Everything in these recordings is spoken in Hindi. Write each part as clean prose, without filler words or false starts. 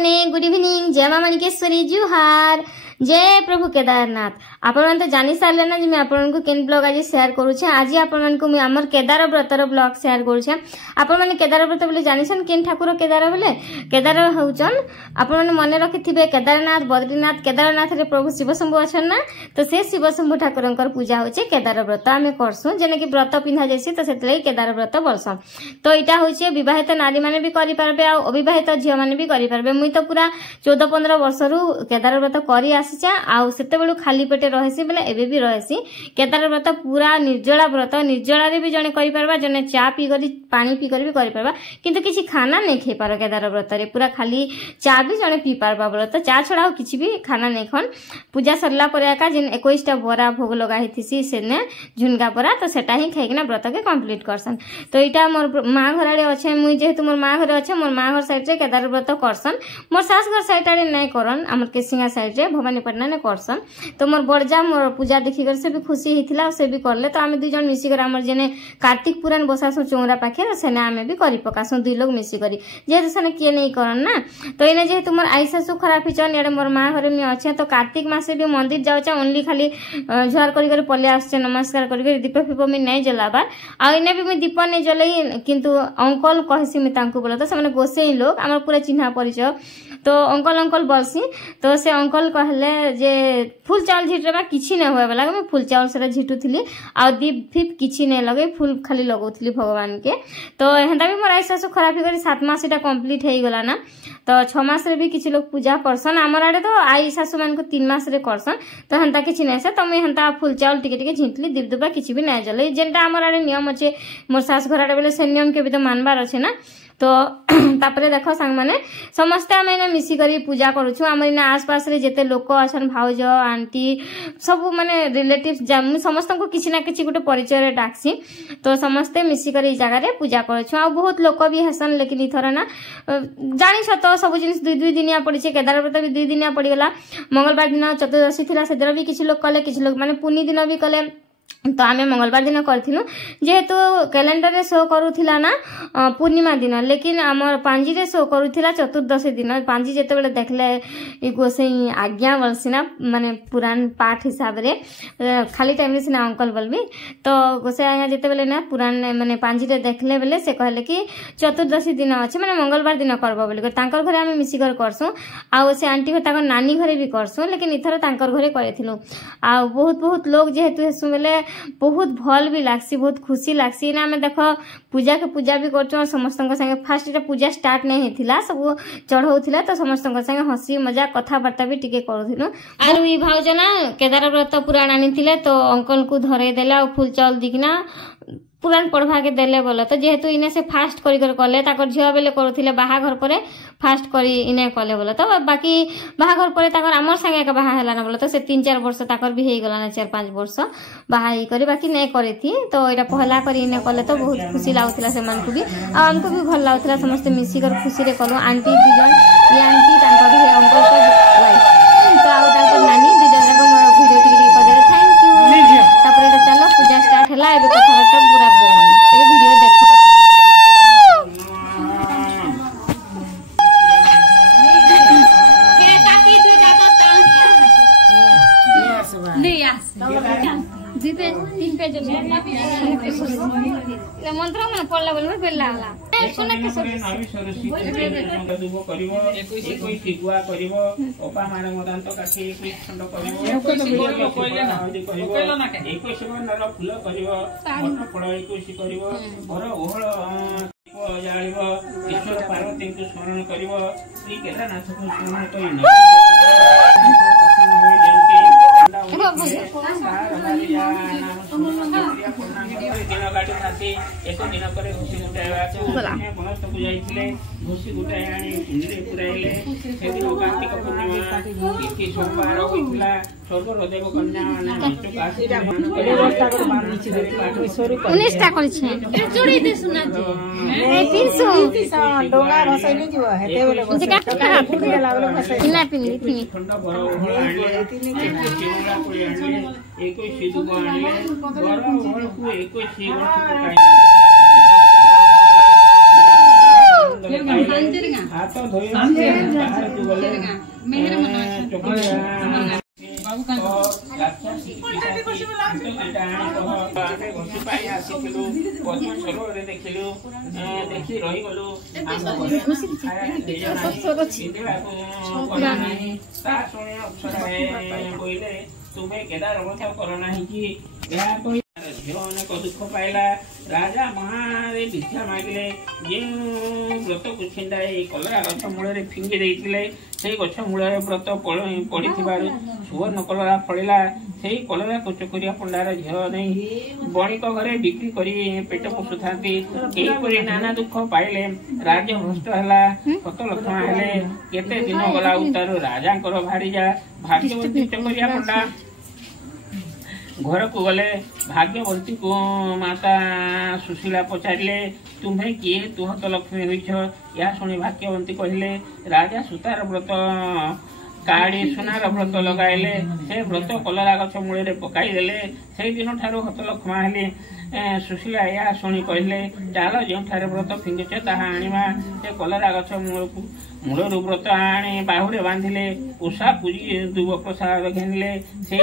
मैंने गुड इवनिंग जय मां मणिकेश्वरी जुहार जय प्रभु केदारनाथ आपण तो जानी सारे ना मैं आपन को केन ब्लॉग आज शेयर करूछे आज आपन को मैं हमर केदार व्रतर ब्लॉग शेयर करूछे आपण माने केदार व्रत बोले जानिसन केन ठाकुर केदार बोले केदार होचन आपण माने मन रखिथिबे केदारनाथ बद्रीनाथ केदारनाथ रे प्रभु शिव शंभु अछन ना तो से शिव शंभु ठाकुरंकर पूजा होचे केदार व्रत आमे करसु जेने कि व्रत पिन्हा जैसी तो सेतले केदार व्रत बोलसम तो इटा होचे विवाहित नारी माने भी करि पारबे आ अविवाहित झियो माने भी करि पारबे मुई तो पूरा 14-15 वर्ष रु केदार व्रत करि आसीचा आ सेते बेलु खाली पेटे रहेसी बेले एबे भी रहेसी केदार व्रत पूरा निर्जला व्रत निर्जला रे भी जने करि पारबा जने चा पी करी पानी पी करी भी करि पारबा किंतु किछि खाना नै खे पारो केदार व्रत रे पूरा खाली चा भी जने पी पारबा व्रत चा छडा किछि भी खाना नै खन पूजा सरला परे का जिन 21 टा बोरा भोग लगा हिथिसी सेने झुनगा परा तो सेटा ही खाइकना व्रत के कंप्लीट करसन तो इटा मोर मां घर रे अछि मुई जेहेतु मोर मां घर अछि मोर मां घर साइड रे केदार व्रत करसन मोर सास घर साइड रे नै करन हमर केसिंगा साइड रे भवानीपटना ने करसन तो मोर बड़जा मोर पूजा देखि कर से भी खुशी हिथिला से भी करले तो आमे दुई जन मिसी कर हमर जेने कार्तिक पुराण बसासु चौरा पाखे सेने आमे भी करि पकासु दुई लोग मिसी करी जेहेतु सने किए नै करन ना तो इने जेहेतु मोर आई सासु खराब हिचन एडे मोर मां घर में अछि तो कार्तिक मासे भी मंदिर जाउचा ओनली खाली झुआर करि कर पले आछे नमस्कार करि कर दीप फिप में नै जलाबार आ इने भी मैं दीप नै जलाई किंतु अंकल कहसी मैं तांको बोला तो से गोसेई लोग हमर पूरा चिन्हा परिचय तो अंकल बोलसी तो से अंकल कहले जे फूल चावल झिटवा किछि नै होय वाला मैं फूल चावल से झिटुथिली आ दीप फिप किछि नै लगे फूल खाली लगौथिली भगवान के तो हेंदा भी मोर आइसासु खराब ही करी 7 मास एटा कंप्लीट हेई गला ना तो 6 मास रे भी किछि लोग पूजा करसन हमर आडे तो आई सासु मान को 3 मास रे करसन तो हेंता किछि नै से तो मैं हेंता फूल चावल टिके टिके झिटली दीप दुबा किछि भी नै जले जेंटा हमर आडे नियम अछि मोर सास घर आडे बोले से नियम के भी तो मानबार अछि ना तो तापरे देखो सांग माने समस्त आमे ने मिसी करी पूजा करूछु हमर ना आसपास रे जेते लोक अछन भाउज आंटी सब माने रिलेटिव्स जाम समस्त को किछि ना किछि गुटे परिचय रे डाकसी तो समस्ते मिसी करी जगह रे पूजा करूछु आ बहुत लोक भी हसन लेकिन इथरा ना जानि छ तो सब जिनिस 2 दिनिया पड़ी छे केदार व्रत भी 2 दिनिया पड़ी गला मंगलवार दिन चतुर्दशी थिला सेदर भी किछि लोग कले किछि लोग माने पुनी दिन भी कले तो आमे मंगलवार दिन करथिलु जेहेतु कैलेंडर रे शो करूथिला ना पूर्णिमा दिन लेकिन हमर पांजी रे शो करूथिला चतुर्दशी दिन पांजी जेते बेले देखले ई गोसेई आज्ञा बलसिना माने पुराण पाठ हिसाब रे खाली टाइम रे सिना अंकल बोलबी तो गोसे आज्ञा जेते बेले ना पुराण माने पांजी रे देखले बेले से कहले कि चतुर्दशी दिन अछि माने मंगलवार दिन करबो बोली तांकर घरे आमे मिसी कर करसु आ से आंटी को ताकर नानी घरे भी करसु लेकिन इथर तांकर घरे करथिलु आ बहुत लोग जेहेतु हेसु बेले बहुत भल भी लागसी बहुत खुशी लागसी ना मैं देखो पूजा के पूजा भी करछो समस्त संगे फास्ट रे पूजा स्टार्ट नै हेथिला सब चढ़ौथिला तो समस्त संगे हंसी मजाक कथा बार्ता भी टिके करथिनु आरो ई भाउजना केदार व्रत पुराण आनिथिले तो अंकल को धरे देला फूल चावल दिखना पुराण पढ़वा के देले बोले तो जेहेतु इने से फास्ट करी कर कले ताकर झिया बेले करूथिले बाहा घर परे फास्ट करी इने कले बोले तो बाकी बाहा घर परे ताकर हमर संगे का बाहा हैला ना बोले तो से 3-4 वर्ष ताकर भी हेई गला ना 4-5 वर्ष बाहा ही करी बाकी नै करेथी तो एटा पहला करी इने कले तो बहुत खुशी लागुथिला से मन को भी आ हमको भी भल लागुथिला समस्त मिसी कर खुशी रे कलो आंटी दिजन ये आंटी ताकर भी अंकल को वाइफ तो आ ताकर नानी दिजन को मोर वीडियो टिके कर दे थैंक यू तापर तो चलो पूजा स्टार्ट हैला एबे कथा बार्ता पूरा बन ए वीडियो देखो दीपे 3 पेज मंत्र मन पढ़ला बोल में पेला वाला सुन के सब दुबो करिवो 21 ठिगुआ करिवो ओपा मारे मदान तो काठी 21 खंड करिवो कइला ना के 21 नर फूल करिवो मठ फळ 21 करिवो और ओहळ जाळिवो ईश्वर पार्वती को स्मरण करिवो श्री केदारनाथ को स्मरण करिवो एक दिन पर घुसी गुटाए आनी इंद्रे पुराइले से दिन कार्तिक पूर्णिमा तिथि सोमवार होइला सर्वदेव कन्या माने काशीटा व्यवस्था कर बांधी धरे पाठ स्वरूप 19 टा करछि जोड़ी दे सुना जे 300 डोगा रसैले जीव हेते बोले का फुटी लागलो फसै ना पिनली थी ठंडा बरो आले चिमुला कोई आले 21 दुगो आले बरो को 21 वर्ष पकाई आनंद पाइले हाथ धोई बाहर को गले चोखिया देखिलु देखी रही गलु बोले तुम्हें केदार अवस्था करना कि झील अनेक दुख पाइला राजा महारे भिक्षा मागिले जो व्रत को छिंडाई कलरा गछ मूल फिंगी देते से गछ मूल व्रत पड़ी सुवर्ण कलरा फलिला से कलरा को चकोरिया पंडार झील नहीं बणिक घरे बिक्री कर पेट पोषुता नाना दुख पाइले राज्य भ्रष्ट है कत लक्षण हेले केते दिन गला उतारू राजा भारी जा भाग्यवती चकोरिया पंडा घर को गले भाग्यवती को माता सुशीला पचारे तुम्हें किए तुह तो लक्ष्मी होइछ या शुणी भाग्यवती कहले राजा सुतार व्रत काड़ी सुनार व्रत लगाइले से व्रत कलरा गछ मूल पकईदे से दिन ठारू हत लक्ष्मा हेले सुशीला या शुणी कहले चाल जो व्रत फिंगुच ताहा आनिबा से कलरा गछ मूल व्रत आनी बाहुरे बांधिले उषा पूजी दुब प्रसाद घेनिले से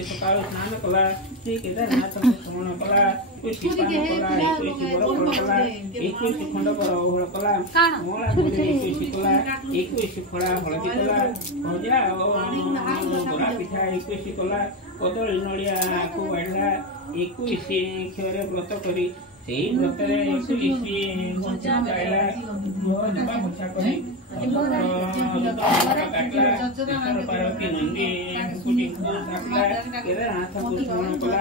सकाल स्नान कला केदारनाथ श्रवण कला खंड पर अवहळ कला मोला कला 21 फड़ा हलदी कला भजा बरा पिठा 21 कला कदली नड़िया को बाढ़ला 21 क्षर व्रत करी से व्रत पार्वती नंदी केदारनाथ को श्रवण कला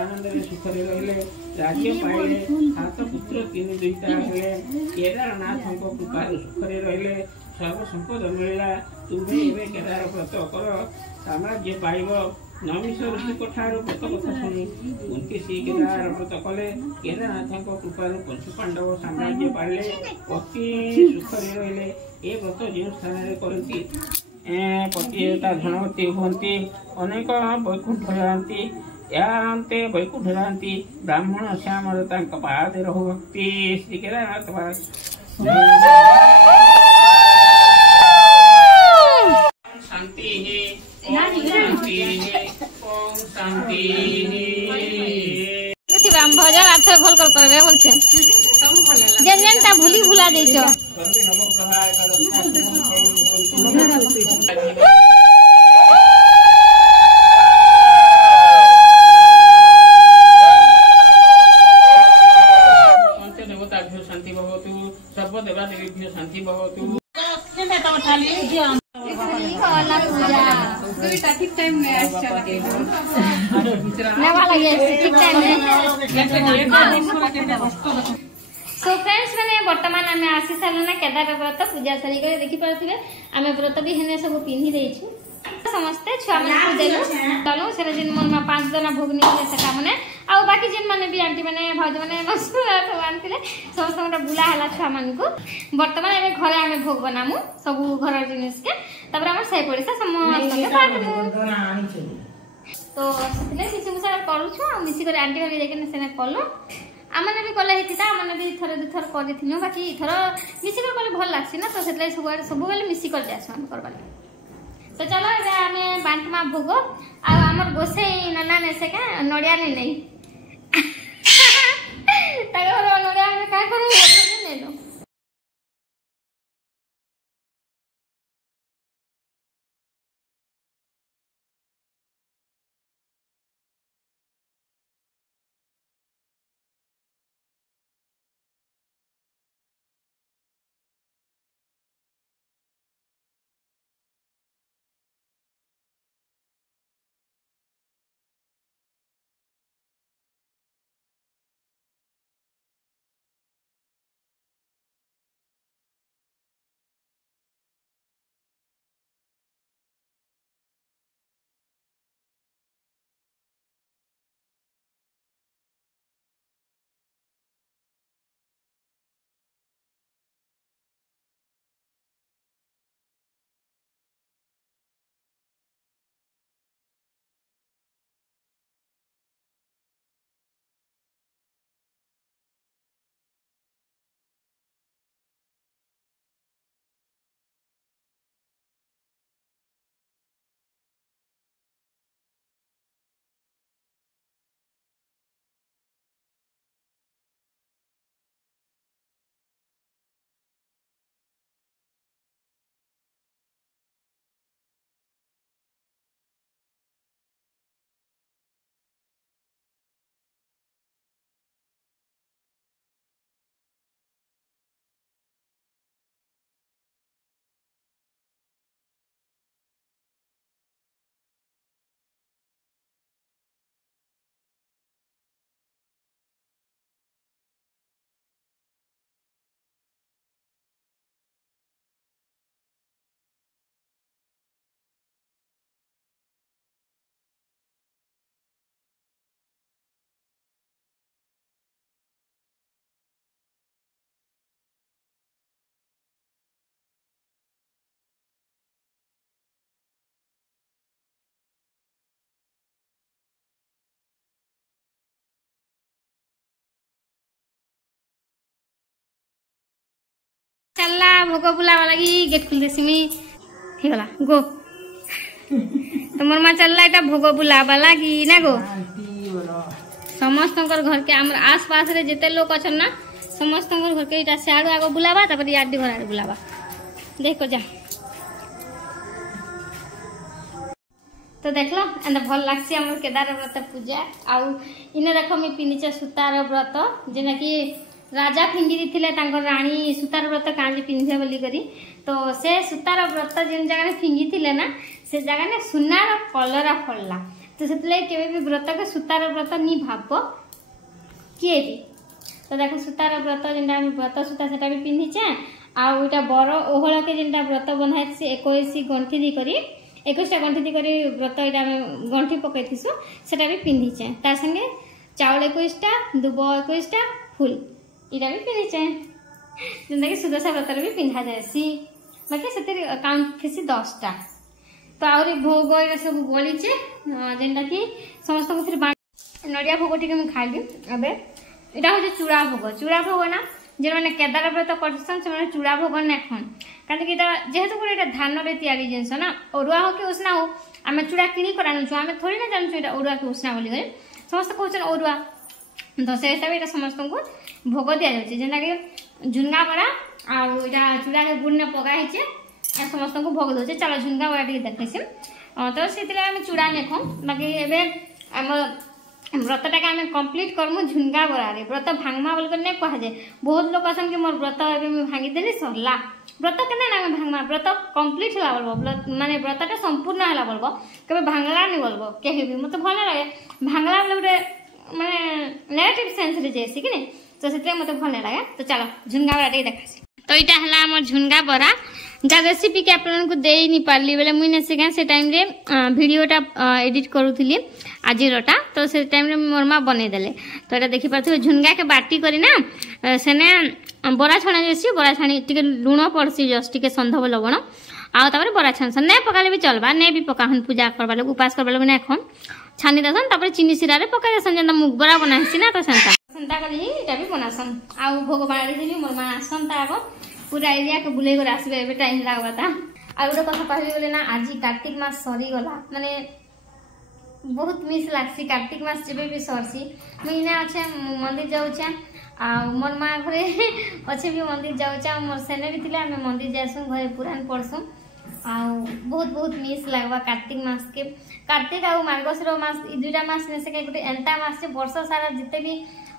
आनंद सुखरे रहिले राज्य पाइले हाथ पुत्र 3 दुईटा हेले केदारनाथ कृपा सुखरे रहिले सर्व संपद मिलला तुम्हें एवं केदार व्रत कर साम्राज्य पाइब नमिष ऋषि ठारू व्रत कथा शुणी उनके सी केदार व्रत कले केदारनाथ कृपा पंचु पांडव साम्राज्य पाइले पति सुखरे रहिले ए व्रत जो स्थान करती पतिता धनवती हमें अनेक वैकुंठ जाती याते वैकुंठ जाती ब्राह्मण श्यामर पाद रहु भक्ति श्री केदारनाथ शांति शांति भजन अर्थ भल कर करबे बोलछे जेन जेनटा भूली भुला देछो पंचदेवताभ्यो शांति भवतु सर्वदेवादेवीभ्यो शांति भवतु ठीक टाइम में सो फ्रेंड्स मैंने वर्तमान आम आसी सारे ना केदार व्रत पूजा सारी देखी पारे आम व्रत भी हेने सब पिंधि देछु समस्ते छुआ मन देलु चलो से जिन मन में 5 जना भोग नहीं से मैंने आ बाकी जिन माने भी आंटी माने भाउज माने मसुरा सब आनथिले समस्त गोटा बुला हला छुआ मन को वर्तमान एबे घरे आमे भोग बनामु सब घर जिनिस के तबर हम सही पड़िसा समस्त के बाटमु तो सेले मिसी मुसा करू छु आ मिसी करे आंटी वाली जेके सेने कलो आमने भी कले हेतिता आमने भी थरे दु थर करथिनु बाकी थर मिसी कर कले भल लागसी ना तो सेतले सब बेले मिसी कर जासु हम करबा तो चलो आम बांटमा भोग आमर गोसे नाना ने से क्या नड़िया नहीं नड़िया क्या कर चलला भोग बुलावा लगी गेट खुल देसी मी हेगला गो तो मोर माँ चलला एटा भोग बुलावा लगी ना गो समस्त घर के आम आस पास रे जिते लोग अच्छा ना समस्त घर के इटा सियाड़ू आगो बुलावा तापर याडी घर आड़े बुलावा देखो जा तो देखलो एंड भल लागसी हमर केदार व्रत पूजा आउ इने देखो मी पिनिचे सुतार व्रत जेना कि राजा फिंगी दिथिले तांकर रानी सुतार व्रत कांजी पिनझे बोली करी तो से सुतार व्रत जिन जगह फिंगी थिले ना से जगह ने सुनार कलरा फड़ला तो सेतले केबे भी व्रत के सुतार व्रत नी भाबो किए भी तो देखो सुतार व्रत जिनटा व्रत सुता सेटा भी पिन्हिचे आउ इटा बर ओहळ के जिनटा व्रत बनाय से 21 गंठी दी करी 21टा गंठी दी करी व्रत इटा गंठी पकैथिसु सेटा भी पिन्हिचे तार संगे चावल 21टा दुब 21टा फूल इटा भी पिन्हिचे जिंदा कि सुदशा व्रत भी पिन्हा जायसी बाकी सेते काउंट थिसी 10टा तो आउरी भोग इटा सब बोलीचे जेनटा कि समस्त को फिर नडिया भोग टिके हम खाइली अबे इटा हो चूड़ा भोग ना जे माने केदार व्रत करछन से माने चूड़ा भोग ने खन काहे कि इटा जेहेतु कोन इटा धान रे तयारी जिंस ना ओरुआ हो के उसना हो आमे चूड़ा किनी करानु छु आमे थोड़ी ना जानछु इटा ओरुआ के उसना बोली गए समस्त कहछन ओरुआ तो से हिसाब इटा समस्त को भोग दिया जाय जेना कि झुनगा बड़ा आ इटा चूड़ा के गुड़ ने पगा हिचे आ समस्त को भोग दोचे चलो झुनगा बड़ा टिके देखैसी तो सेतिले आमे चूड़ा ने खम बाकी एबे हम व्रतटा के आमे कंप्लीट करमु झुनगा बड़ा रे व्रत भांगमा बोल करने कहा जाय बहुत लोग असन कि मोर व्रत एबे मैं भांगी देली सरला व्रत केने ना भांगमा व्रत कंप्लीट होला बोलबो माने व्रतटा संपूर्ण होला बोलबो कबे भांगला नहीं बोलबो केहि भी मते भल लागे भांगला बोले माने नेगेटिव सेंस रे जेसी कि नहीं तो सेते मते भल लागे तो चलो झुनगा बड़ा देखासी तो इटा हला हमर झुनगा बड़ा जा रेसिपी के आपन को देई नि पारली बेले मुई ने से टाइम रे वीडियोटा एडिट करूथली आजिरटा तो से टाइम रे मोर मां बने देले तो एटा देखि पाथि झुनगा के बाटी करी ना सेने बड़ा छणा जेसी बड़ा छाणी टिके लूण पड़सी जस्ट टिके संधव लवण आ तापर बड़ा छान ने पकाले भी चलबा ने भी पकाहन पूजा करबा लोग उपास करबा लोग ने खम छानी दसन तापर चीनी सिरा रे पका दसन जंदा मुग बड़ा बनासी ना तो सेंता करी एटा भी बनासन आ भोग बाड़ी देली मोर मां आसन ता आगो पूरा एरिया के बुले कर आसबे एबे टाइम लागबा ता आ गोटे कथा कहली बोले ना आज कार्तिक मास सरी गला माने बहुत मिस लागसी कार्तिक मास जेबे भी सरसी महीना अच्छे मंदिर जाऊचे आ मोर माँ घरे अच्छे भी मंदिर जाऊचे मोर सेने भी थिले आमे मंदिर जासु घरे पुराण पढ़सु आ बहुत बहुत मिस लागबा कार्तिक मास के कार्तिक आ मार्गशीर मास ई दुईटा मास ने से के गोटे एंता मास से वर्ष सारा जिते भी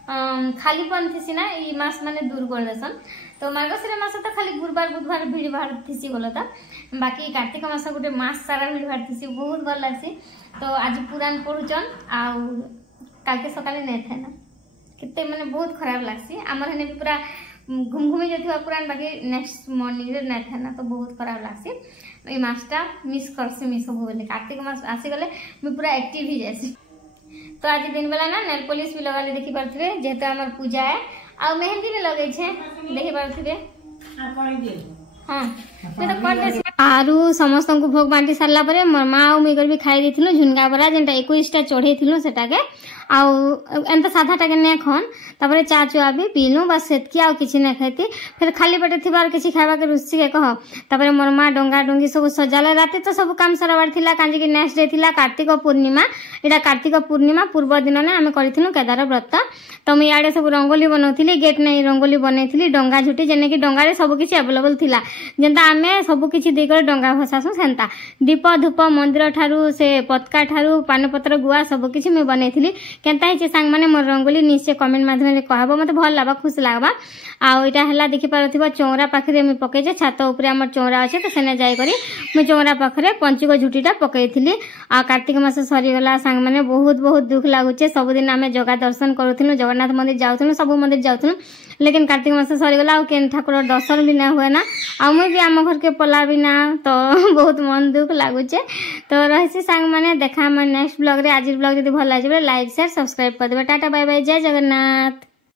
खालीपन थी ना ई मास माने दूर कर देसन तो मार्गशीर मास तो खाली गुरुवार बुधवार भीड़ भाड़ थी गल था बाकी कार्तिक मास गोटे मास सारा भीड़ भाड़ थी बहुत भल लगसी तो आज पुराण पढ़ुचन आउ काल के सकाले नहीं थे ना कितने माने बहुत खराब लगसी आमर हेने भी पूरा घूम घूमी जाथिबा पुराण बाकी नेक्स्ट मॉर्निंग रे नहीं थे ना तो बहुत खराब लगसी ए मासटा मिस करसी मिस हो बोले कार्तिक मास आसी गले मैं पूरा एक्टिव ही जैसी तो आज दिन बेला ना नेल पॉलिश भी लगाले देखि परथिबे जेता हमर पूजा है आ मेहंदी भी लगे छे देखि परथिबे आ कोइ दे हां से तो कर दे आरु समस्त को भोग बांटी सारला परे मोर मां आ मिगर भी खाई देथिलु झुनगा बरा जेंटा 21टा चढ़ेथिलु सेटा के आउ एंता साधा टाके ने खन तापरे चा चुआ भी पीलु बस सेतकी आ किछि ने खाइती फिर खाली पेटे थिबार किछि खाइबा के रुचि के कह तापरे मोर मां डोंगा डोंगी सब सजाले राती तो सब काम सरबार थिला कांजी के नेक्स्ट डे थिला कार्तिक पूर्णिमा एटा कार्तिक पूर्णिमा पूर्व दिन ने आमे करिथिलु केदार व्रत तो मैं याडे सब रंगोली बनौथिली गेट नै रंगोली बनैथिली डोंगा झुटी जेने कि डोंगा रे सब किछि अवेलेबल थिला जेंता आमे सब किछि दे कर डोंगा भसासु सेंता दीप धूप मंदिर ठारू से पतका ठारू पान पत्र गुआ सब किछि मैं बनैथिली केनता हे सांग माने मोर रंगोली निश्चय कमेंट माध्यम रे कहबो मते भल लागबा खुश लागबा आ इटा हला देखि पारथिबो चौरा पाखरे मैं पकै जे छात ऊपर हमर चौरा अछि तो सेने जाय करी मैं चौरा पाखरे पंचुक झुटीटा पकैथिली आ कार्तिक मास सरी गला सांग माने बहुत बहुत दुख लागुचे सब दिन आमे जगा दर्शन करूथिलु जगन्नाथ मंदिर जाउथिलु सब मंदिर जाउथिलु लेकिन कार्तिक मास सरी गला आ केन ठाकुर दर्शन भी ना हुए ना आ मैं भी आम घर के पला भी ना तो बहुत मन दुख लागुचे तो रहसी सांग माने देखा हम नेक्स्ट ब्लॉग रे आज ब्लॉग यदि भल लागिबे लाइक शेयर सब्सक्राइब कर देबे टाटा बाय बाय जय जगन्नाथ।